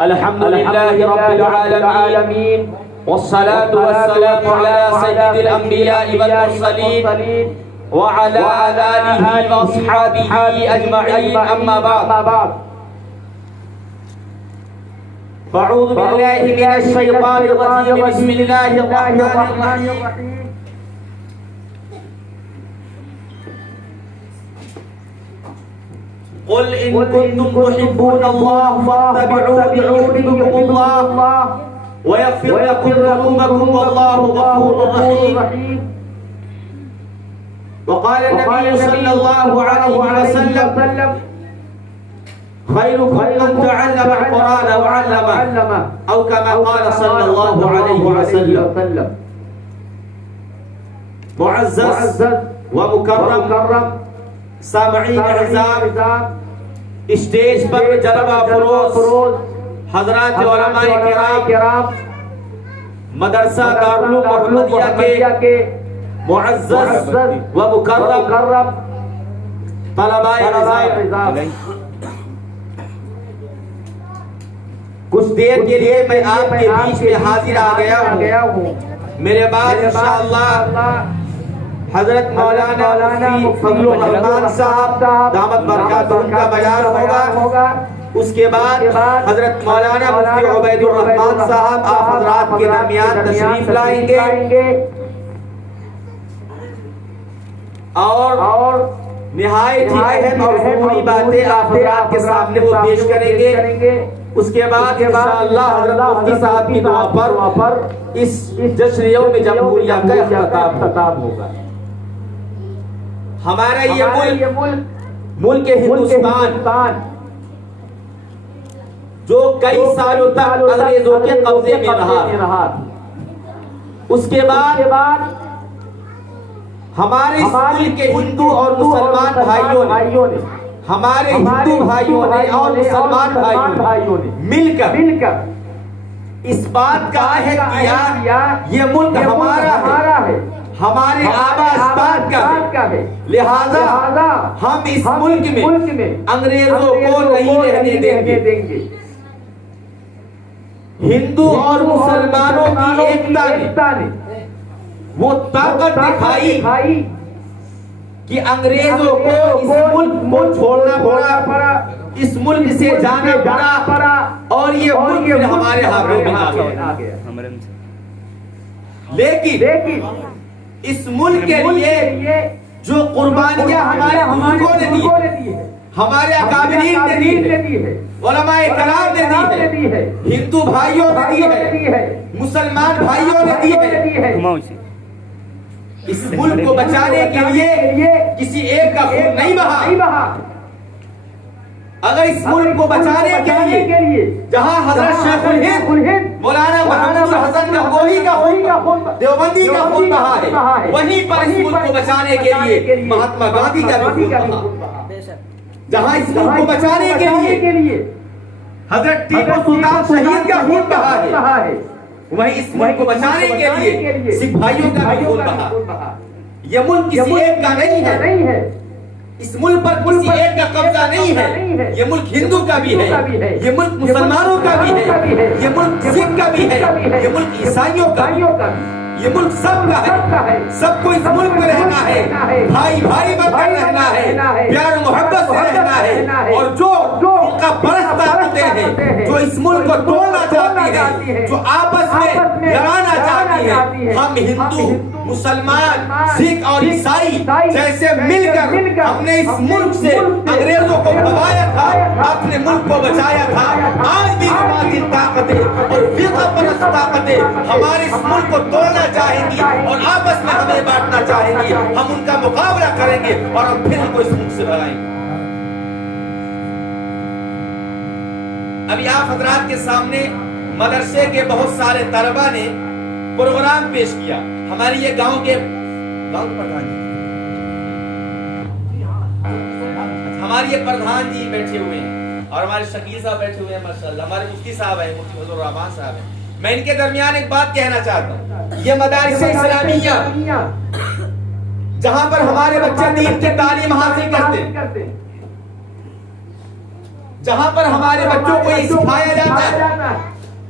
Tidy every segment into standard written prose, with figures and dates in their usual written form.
الحمد لله رب العالمين والصلاة والسلام على سيد الأنبياء والمرسلين وعلى آله وأصحابه أجمعين أما بعد فأعوذ بالله من الشيطان الرجيم بسم الله الرحمن الرحيم قل إن كنتم تحبون الله فاتبعوني يحببكم الله ويغفر لكم ذنوبكم والله غفور رحيم. وقال النبي صلى الله عليه وسلم خيركم من تعلم القرآن وعلمه أو كما قال صلى الله عليه وسلم. معزز ومكرم سامعین اعزام، اسٹیج پر جلوہ فروز حضرات علماء کرام، مدرسہ دارالعلوم محمدیہ کے معزز و مکرم طلباء اعزام، کچھ دیر کے لیے میں آپ کے بیچ میں حاضر آ گیا ہوں. میرے بعد انشاءاللہ حضرت مولانا مفتی فضل الرحمان صاحب دامت برکاتہم کا بیان ہوگا. اس کے بعد حضرت مولانا مفتی عبید الرحمان صاحب آپ حضرات کے درمیان تشریف لائیں گے اور نہایت ہی اہم اور ضروری باتیں آپ حضرات کے سامنے وہ پیش کریں گے. اس کے بعد انشاءاللہ حضرت مفتی صاحب کی دعا پر اس جشن یوم جمہوریہ کا اختتام ہوگا. ہمارا یہ ملک ہندوستان جو کئی سالوں تک انگریزوں کے قبضے میں رہا، اس کے بعد ہمارے ملک کے ہندو اور مسلمان بھائیوں نے ہمارے ہندو بھائیوں نے اور مسلمان بھائیوں نے مل کر اس بات کا عہد کیا یہ ملک ہمارا ہے، ہمارے آبا اجداد کا ہے، لہذا ہم اس ملک میں انگریزوں کو نہیں رہنے دیں گے. ہندو اور مسلمانوں کی ایکتا نے وہ طاقت دکھائی کہ انگریزوں کو اس ملک کو چھوڑنا پڑا، اس ملک سے جانا پڑا اور یہ ملک پھر ہمارے ہاتھوں میں آ گیا. لیکن اس ملک کے لیے جو قربانیاں ہمارے بزرگوں نے دی ہے، ہمارے اکابرین نے دی ہے، علماء کرام نے دی ہے، ہندو بھائیوں نے دی ہے، مسلمان بھائیوں نے دی ہے، اس ملک کو بچانے کے لیے کسی ایک کا خون نہیں بہا. اگر اس ملک کو بچانے کے لیے جہاں حضرت شیخ الہند مولانا محمد حسن گنگوہی کا خون، دیوبندی کا خون بہا ہے، وہیں پر اس ملک کو بچانے کے لیے مہاتما گاندھی کا بھی خون بہا. جہاں اس ملک کو بچانے کے لیے حضرت ٹیپو سلطان شہید کا خون بہا ہے، وہیں اس ملک کو بچانے کے لیے سکھ بھائیوں کا بھی خون بہا. یہ ملک کسی ایک کا نہیں ہے، اس ملک پر کسی ایک کا قبضہ نہیں ہے. یہ ملک ہندو کا بھی ہے، یہ ملک مسلمانوں کا بھی ہے، یہ ملک سکھ کا بھی ہے، یہ ملک عیسائیوں کا بھی ہے، یہ ملک سب کا ہے. سب کو اس ملک میں رہنا ہے، بھائی بھائی بن کر رہنا ہے، پیار محبت سے رہنا ہے. اور جو فرقہ پرست طاقتیں ہیں جو اس ملک کو توڑنا چاہتی ہیں، جو آپس میں لڑانا چاہتی ہیں، ہم ہندو مسلمان سکھ اور عیسائی جیسے مل کر ہم نے اس ملک سے انگریزوں کو بھگایا تھا، اپنے ملک کو بچایا تھا. آج بھی باطل طاقتیں اور فرقہ پرست طاقتیں ہمارے اس ملک کو توڑنا چاہیں گی اور آپس میں ہمیں بانٹنا چاہیں گی. ہم ان کا مقابلہ کریں گے اور ہم پھر ان کو اس ملک سے بھگائیں گے. ابھی آپ حضرات کے سامنے مدرسے کے بہت سارے طلبہ نے پروگرام پیش کیا. ہمارے یہ گاؤں کے پردھان جی، ہمارے یہ پردھان جی بیٹھے ہوئے ہیں اور ہمارے شکیل صاحب بیٹھے ہوئے ہیں، ماشاءاللہ ہمارے مفتی صاحب ہیں، مفتی فضل الرحمان صاحب ہیں. میں ان کے درمیان ایک بات کہنا چاہتا ہوں. یہ مدارس اسلامیہ جہاں پر ہمارے بچے دین کی تعلیم حاصل کرتے ہیں، جہاں پر ہمارے بچوں کو یہ سکھایا جاتا ہے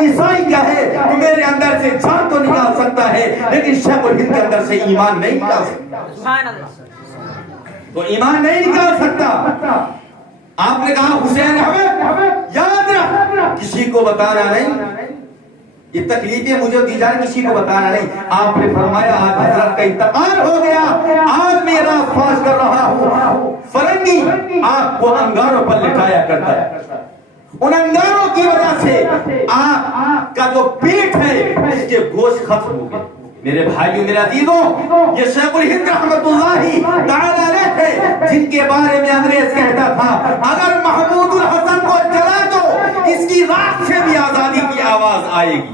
عیسائی کہے تو میرے اندر سے جان تو نکال سکتا ہے لیکن شیخ الہند کے اندر سے ایمان نہیں نکال سکتا، تو ایمان نہیں نکال سکتا۔ آپ نے کہا حسین احمد یاد رکھ کسی کو بتانا نہیں، یہ تکلیفیں مجھے دی جائیں کسی کو بتانا نہیں۔ آپ نے فرمایا آج حضرت کا انتقال ہو گیا، آج میں راز فاش کر رہا ہوں، فرنگی آپ کو انگاروں پر لٹایا کرتا ہے، ان انگاروں کی وجہ سے آپ کا جو پیٹ ہے اس کے گوشت ختم ہو گئے۔ میرے بھائیوں میرے عزیزوں، یہ شیخ الہند رحمت اللہ تعالی علیہ تھے جن کے بارے میں انگریز کہتا تھا اگر محمود الحسن کو جلا دو اس کی راکھ سے بھی آزادی کی آواز آئے گی۔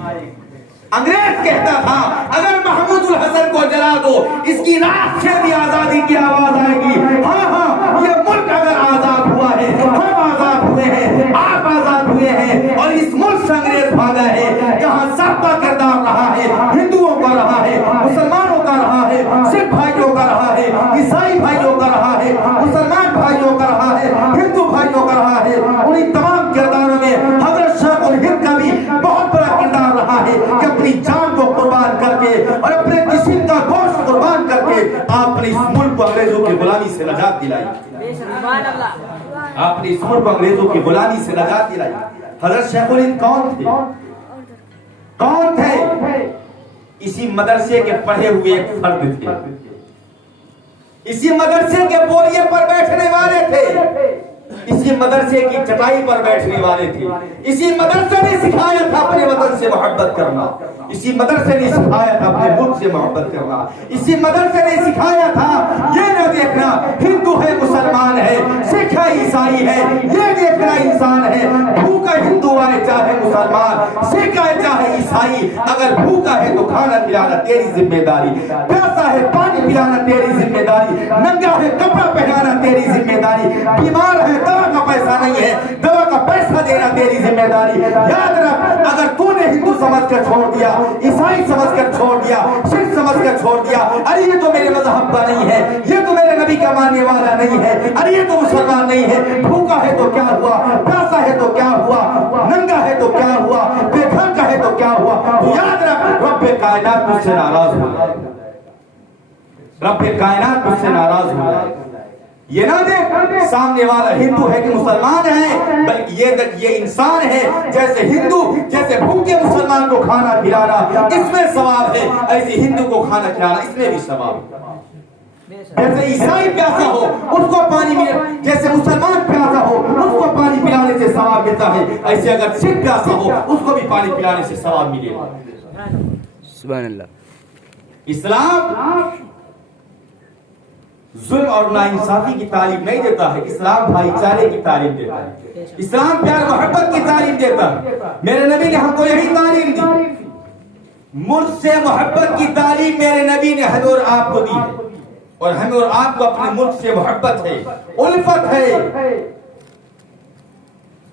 انگریز کہتا تھا اگر محمود الحسن کو جلا دو اس کی راکھ سے بھی آزادی کی آواز آئے گی۔ ہاں ہاں، یہ ملک اگر آزاد ہوا ہے، ہم آزاد ہوئے ہیں، آپ آزاد ہوئے ہیں، اور اس ملک سے انگریز بھاگا ہے جہاں سب کا کردار رہا ہے، ہندوؤں کا رہا ہے، مسلمانوں کا رہا ہے، سکھ بھائیوں کا رہا ہے، عیسائی بھائیوں کا رہا ہے، مسلمان بھائیوں کا رہا ہے، ہندو بھائیوں کا رہا ہے۔ انہیں تمام کرداروں میں حضرت شیخ الہند کا بھی بہت بڑا کردار رہا ہے کہ اپنی جان کو قربان کر کے اور اپنے جسم کا گوشت قربان کر کے آپ نے اس ملک کو انگریزوں کی غلامی سے نجات دلائی۔ آپ نے اس ملک کو انگریزوں کی غلامی سے نجات دلائی۔ حضرت شیخ الہند کون تھے؟ کون تھے؟ اسی مدرسے کے پڑھے ہوئے ایک فرد تھے، اسی مدرسے کے بوریے پر بیٹھنے والے تھے، اسی مدرسے کی چٹائی پر بیٹھنے والے تھے، اسی مدرسے نے سکھایا تھا اپنے وطن سے محبت کرنا، اسی مدرسے نے سکھایا تھا اپنے ملک سے محبت کرنا، اسی مدرسے نے سکھایا تھا یہ نہ دیکھنا ہندو ہے مسلمان ہے، سکھ ہے عیسائی ہے، یہ دیکھنا انسان ہے بھوکا ہندو آئے چاہے مسلمان، سکھ آئے چاہے عیسائی، اگر بھوکا ہے تو کھانا کھلانا تیری ذمہ داری، پیاسا ہے پانی پلانا تیری ذمہ داری، ننگا ہے کپڑا پہنانا تیری ذمہ داری، بیمار ہے دوا کا پیسہ نہیں ہے دوا کا پیسہ دینا تیری ذمہ داری۔ یاد رکھ اگر تو نے ہندو سمجھ کر چھوڑ دیا، عیسائی سمجھ کر چھوڑ دیا، سکھ سمجھ کر چھوڑ دیا، ارے یہ تو میرے مذہب کا نہیں ہے، یہ تو میرے نبی کا ماننے والا نہیں ہے، ارے یہ تو مسلمان نہیں ہے، بھوکا ہے تو کیا ہوا، پیاسا ہے تو کیا ہوا، ننگا ہے تو کیا ہوا، بے گھر کا ہے تو کیا ہوا، تو یاد رکھ رب کائنات تجھ سے ناراض ہو جائے گا، رب کائنات تجھ سے ناراض ہو جائے گا۔ یہ نہ دیکھ سامنے والا ہندو ہے کہ مسلمان ہے، بلکہ یہ دیکھ یہ انسان ہے، جیسے ہندو جیسے بھوکے مسلمان کو کھانا کھلانا اس میں ثواب ہے، ایسے ہندو کو کھانا کھلانا اس میں بھی ثواب ہے۔ جیسے عیسائی پیاسا ہو اس کو پانی ملے، جیسے مسلمان پیاسا ہو اس کو پانی پلانے سے ثواب ملتا ہے، ایسے اگر سکھ پیاسا ہو اس کو بھی پانی پلانے سے ثواب ملے گا۔ سبحان اللہ۔ اسلام ظلم اور ناانصافی کی تعلیم نہیں دیتا ہے، اسلام بھائی چارے کی تعلیم دیتا ہے، اسلام پیار محبت کی تعلیم دیتا ہے۔ میرے نبی نے ہم کو یہی تعلیم دی، ملک سے محبت کی تعلیم میرے نبی نے ہمیں اور آپ کو دی ہے، اور ہمیں اور آپ کو اپنے ملک سے محبت ہے، الفت ہے۔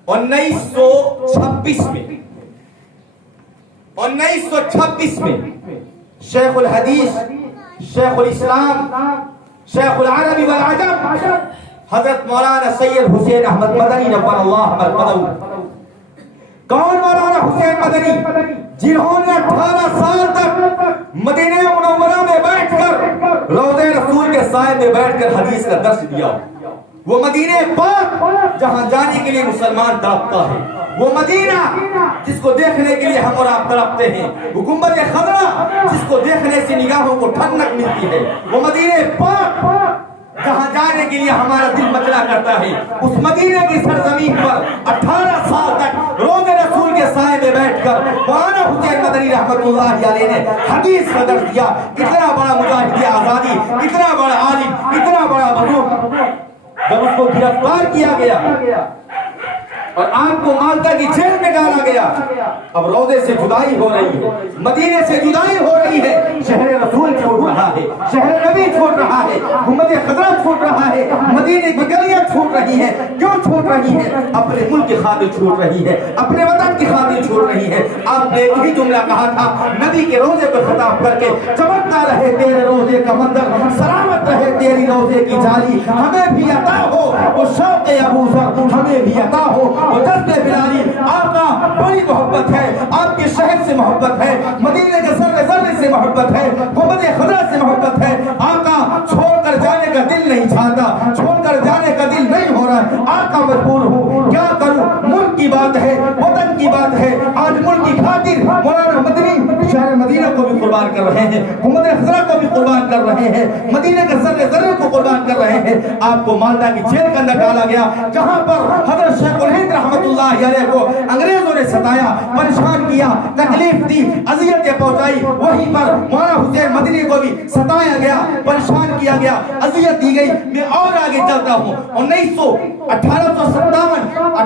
1926 میں شیخ الحدیث، شیخ الاسلام، شیخ العربی والعجم حضرت مولانا سید حسین احمد مدنی نور اللہ مرقدہ۔ کون مولانا حسین مدنی؟ جنہوں نے 18 سال تک مدینہ منورہ میں بیٹھ کر روضہ رسول کے سائے میں بیٹھ کر حدیث کا درس دیا۔ وہ مدینہ پاک جہاں جانے کے لیے مسلمان تڑپتا ہے، وہ مدینہ جس کو دیکھنے کے لیے ہم اور آپ تڑپتے ہیں، وہ گنبد خضرا جس کو دیکھنے سے نگاہوں کو ٹھنڈک ملتی ہے، وہ مدینہ پاک جہاں جانے کے لیے ہمارا دل مچلا کرتا ہے، اس مدینہ کی سرزمین پر 18 سال تک روضہ رسول کے سائے میں بیٹھ کر مولانا حسین مدنی رحمت اللہ علیہ نے حدیث کا درس دیا۔ اتنا بڑا مجاہد آزادی، اتنا بڑا عالم، اتنا بڑا بزرگ، جب اس کو گرفتار کیا گیا اور آپ کو مالٹا کی جیل میں ڈالا گیا، اب روضے سے جدائی ہو رہی ہے، مدینے سے جدائی ہو رہی ہے، شہر رسول چھوڑ رہا ہے، شہر نبی چھوڑ رہا ہے، گنبد خضرا چھوڑ رہا ہے، مدینے کی گلیاں چھوڑ رہی ہیں۔ کیوں چھوڑ رہی ہیں؟ اپنے ملک کی خاطر چھوڑ رہی ہے، اپنے وطن کی خاطر چھوڑ رہی ہے۔ آپ نے یہی جملہ کہا تھا نبی کے روضے پر خطاب کر کے، چمکتا رہے تیرے روضے کا منظر، سلامت رہے تیری روضے کی جالی، ہمیں بھی عطا ہو وہ شوق ابو ذر، ہمیں بھی عطا ہو وہ جذب بلالی۔ آقا بڑی محبت ہے، آپ محبت ہے, مدینے کے ذرے ذرے سے محبت ہے, گنبد خضرا سے محبت ہے. آقا چھوڑ کر جانے کا دل نہیں چاہتا, چھوڑ کر جانے کا دل نہیں ہو رہا ہے. آقا مجبور ہوں, کیا کروں, ملک کی بات ہے, وطن کی بات ہے. آج ملک کی خاطر مولانا مدنی شہر مدینہ کو بھی قربان کر رہے ہیں, گنبد خضرا کو بھی قربان کر رہے ہیں, مدینے کے ذرے ذرے کو قربان کر رہے ہیں. آپ کو مالدہ کی جیل کے اندر ڈالا گیا, جہاں پر حضرت شیخ الہند رحمت اللہ علیہ کو انگریزوں نے ستایا, پریشان کیا, تکلیف دی, اذیتیں پہنچائی. وہیں پر مولانا حسین مدنی کو بھی ستایا گیا, پریشان کیا گیا, اذیت دی گئی. میں اور آگے چلتا ہوں.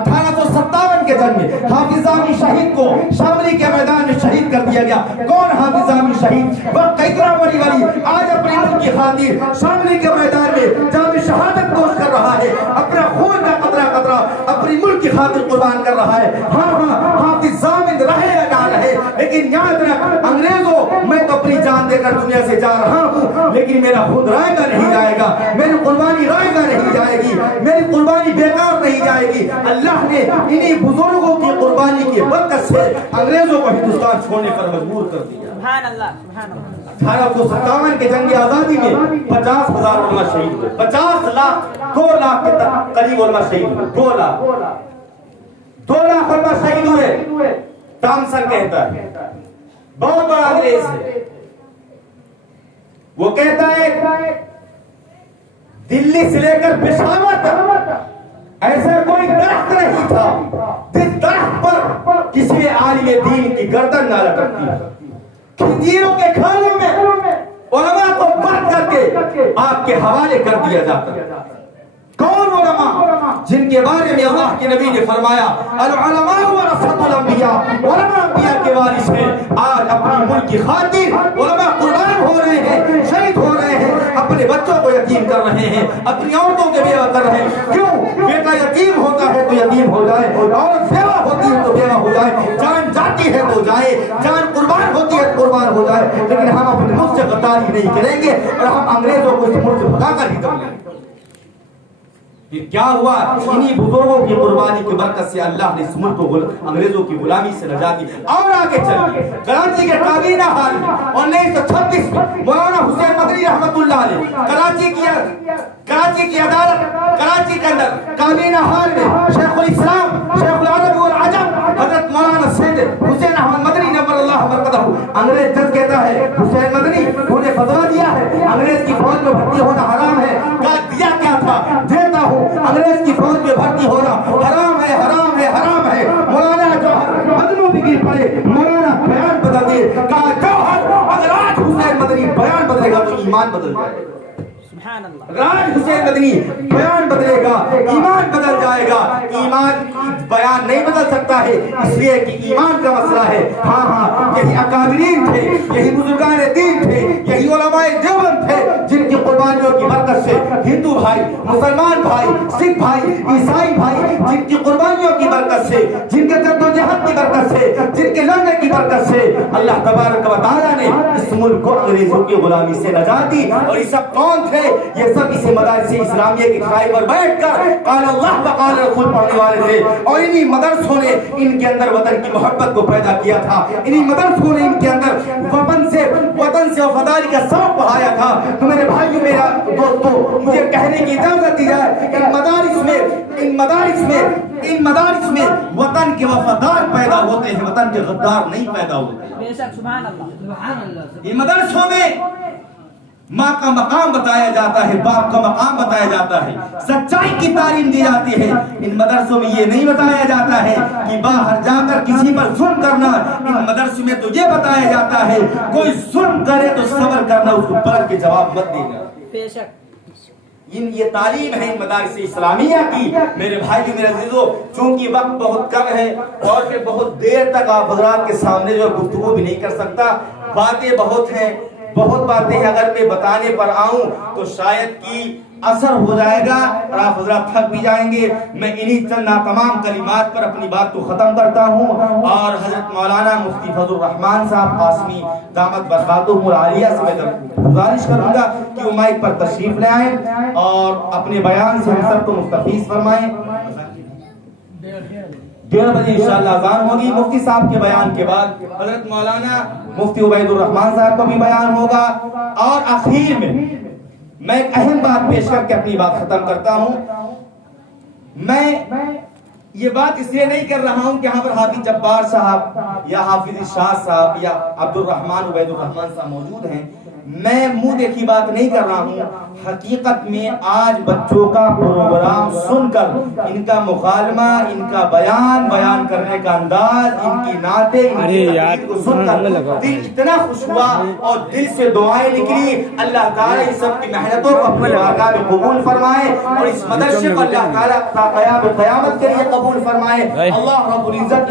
1857 کے جنگ میں حافظ عامی شہید کو شاملی کے میدان میں شہید کر دیا گیا. کون حافظ عامی شہید؟ وقت اتنا بڑی ولی آج اپنے ملک کی خاطر شاملی کے میدان میں جام شہادت نوش کر رہا ہے, اپنا خون کا قطرہ قطرہ اپنی ملک کی خاطر قربان کر رہا ہے. ہاں ہاں, حافظ ضامن رہے یا نہ رہے, لیکن یاد رکھ انگریزوں, میں تو اپنی جان دے کر دنیا سے جا رہا ہوں, لیکن میرا خود رائے گا نہیں جائے گا, میری قربانی رائے گا نہیں جائے گی, میری قربانی بیکار نہیں جائے گی. اللہ نے انہی بزرگوں کی قربانی کی برکت سے انگریزوں کو ہندوستان چھوڑنے پر مجبور کر دیا. سبحان اللہ, سبحان اللہ. 1857 کے جنگ آزادی میں 50,000 علماء شہید ہوئے, 50 لاکھ, 2 لاکھ کے قریب علماء شہید ہوئے, 2 لاکھ علماء شہید ہوئے. تامسن کہتا ہے, بہت بڑا انگریز ہے, وہ کہتا ہے دلی سے لے کر پشاور تک ایسا کوئی درخت نہیں تھا جس درخت پر کسی عالم دین کی گردن نہ لٹکتی. خنزیروں کے کھانوں میں علماء کو بند کر کے آپ کے حوالے کر دیا جاتا. کون علماء جن کے بارے میں اللہ کے نبی نے فرمایا العلماء ورثۃ الانبیاء, علماء انبیاء کے وارث ہیں. آج اپنی ملک کی خاطر علماء قربان ہو رہے ہیں, شہید ہو رہے ہیں, اپنے بچوں کو یتیم کر رہے ہیں, اپنی عورتوں کے بیوہ کر رہے ہیں. کیوں؟ بیٹا یتیم ہوتا ہے تو یتیم ہو جائے, عورت بیوہ ہوتی ہے تو بیوہ ہو جائے, جان جاتی ہے تو جائے, جان قربان ہوتی ہے تو قربان ہو جائے. لیکن ہم اپنے ملک سے غداری نہیں کریں گے اور ہم انگریزوں کو اس ملک سے بھگا کر ہی کریں گے. یہ کیا ہوا؟ انہی بزرگوں کی قربانی کی برکت سے اللہ نے اس ملک کو انگریزوں کی غلامی سے نجات دی. اور آگے چلیے, کراچی کے کابینہ حال میں 1936 میں مولانا حسین مدنی رحمت اللہ علیہ کراچی کی عدالت, کراچی کے اندر کابینہ حال میں شیخ الاسلام, شیخ العرب والعجم حضرت مولانا سید حسین احمد مدنی نور اللہ برکتہ, انگریز جج کہتا ہے حسین مدنی انہیں فتویٰ دیا ہے انگریز کی فوج میں بھرتی ہونا حرام ہے. کہا دیا کیا تھا؟ دیتا ہوں, انگریز کی فوج میں بھرتی ہونا حرام ہے, حرام ہے, حرام ہے. مولانا جوہر بدنوں بھی گر پڑے, مولانا بیان بدل دیے. کہا جوہر اگر آج حسین مدنی بیان بدلے گا تو ایمان بدل جائے گا. راج حسین مدنی بیان بدلے گا, ایمان بدل جائے گا. ایمان بیان نہیں بدل سکتا ہے, اس لیے کہ ایمان کا مسئلہ ہے. ہاں ہاں, یہی اکابرین تھے, یہی بزرگان دین تھے, یہی علماء دیوبند تھے جن کی قربانیوں کی برکت سے ہندو بھائی, مسلمان بھائی, سکھ بھائی, عیسائی بھائی, جن کی قربانیوں کی برکت سے, جن کے جدوجہد کی برکت سے, جن کے لڑنے کی برکت سے اللہ تبارک و تعالیٰ نے اس ملک کو انگریزوں کی غلامی سے نجات دی. اور یہ سب کون تھے؟ یہ سب اسی مدارس اسلامیہ کی کھائی پر بیٹھ کر قال اللہ و قال رسول پڑھنے والے تھے. اور انہی مدرسوں نے ان کے اندر وطن کی محبت کو پیدا کیا تھا. انہی مدرسوں نے ان کے اندر وطن سے وفاداری کا سبق پڑھایا تھا. تو میرے بھائیو, میرا دوستو, مجھے کہنے کی اجازت دی جائے, ان مدارس میں وطن کے وفادار پیدا ہوتے ہیں, وطن کے غدار نہیں پیدا ہوتے. بے شک, سبحان اللہ, سبحان اللہ. ان مدرسوں میں ماں کا مقام بتایا جاتا ہے, باپ کا مقام بتایا جاتا ہے, سچائی کی تعلیم دی جاتی ہے. ان مدرسوں میں یہ نہیں بتایا جاتا ہے کہ باہر جا کر کسی پر ظلم کرنا. ان مدرسوں میں تو یہ بتایا جاتا ہے کوئی ظلم کرے تو صبر کرنا, اس کو پلٹ کے جواب مت دینا. بے شک, یہ تعلیم ہے ان مدارس اسلامیہ کی. میرے بھائی میرے عزیزو, چونکہ وقت بہت کم ہے اور میں بہت دیر تک آپ حضرات کے سامنے جو گفتگو بھی نہیں کر سکتا, باتیں بہت ہیں, بہت باتیں اگر میں بتانے پر آؤں تو شاید کی اثر ہو جائے گا اور آپ حضرات تھک بھی جائیں گے. میں انہی چند تمام کلمات پر اپنی بات کو ختم کرتا ہوں اور حضرت مولانا مفتی فضل الرحمان صاحب قاسمی دامت برکاتہم العالیہ سے میں گزارش کروں گا کہ وہ مائک پر تشریف لے آئیں اور اپنے بیان سے ہم سب کو مستفیض فرمائیں. 1:30 انشاءاللہ اذان ہوگی مفتی صاحب کے بیان کے بعد حضرت مولانا مفتی عبید الرحمان صاحب کا بھی بیان ہوگا. اور آخر میں ایک اہم بات پیش کر کے اپنی بات ختم کرتا ہوں. میں یہ بات اس لیے نہیں کر رہا ہوں کہ یہاں پر حافظ جبار صاحب یا حافظ ارشاد صاحب یا عبد الرحمان عبید الرحمان صاحب موجود ہیں. میں منہ دیکھی بات نہیں کر رہا ہوں. حقیقت میں آج بچوں کا پروگرام سن کر ان کا مکالمہ، ان کا بیان کرنے کا انداز، ان کی نعتیں، ان کی تقریر کو سن کر دل اتنا خوش ہوا اور دل سے دعائیں نکلی. اللہ تعالیٰ ان سب کی محنتوں کو اپنی بارگاہ میں قبول فرمائے اور اس مدرسے کو اللہ تعالیٰ قیام قیامت کے لیے قبول فرمائے. اللہ رب العزت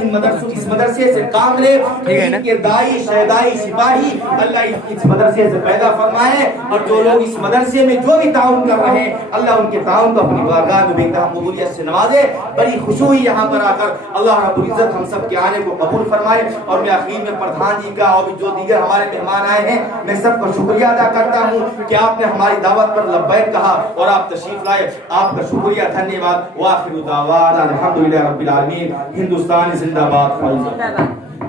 اس مدرسے سے کام لے، ان کے دائی شہدائی سپاہی اللہ اس مدرسے سے پیدا فرمائے. اور جو لوگ اس مدرسے میں جو بھی تعاون کر رہے ہیں اللہ ان کے تعاون کو اپنی بارگاہ میں بے تحم قبولیت سے نوازے. بڑی خوشی ہوئی یہاں پر آ کر. اللہ رب العزت ہم سب کے آنے کو قبول فرمائے. اور میں اخیر میں پردھان جی کا اور جو دیگر ہمارے مہمان آئے ہیں میں سب کو شکریہ ادا کرتا ہوں کہ آپ نے ہماری دعوت پر لبیک کہا اور آپ تشریف لائے. آپ کا شکریہ، دھنیہ واد. وآخر دعوانا الحمدللہ رب العالمین. ہندوستان زندہ باد.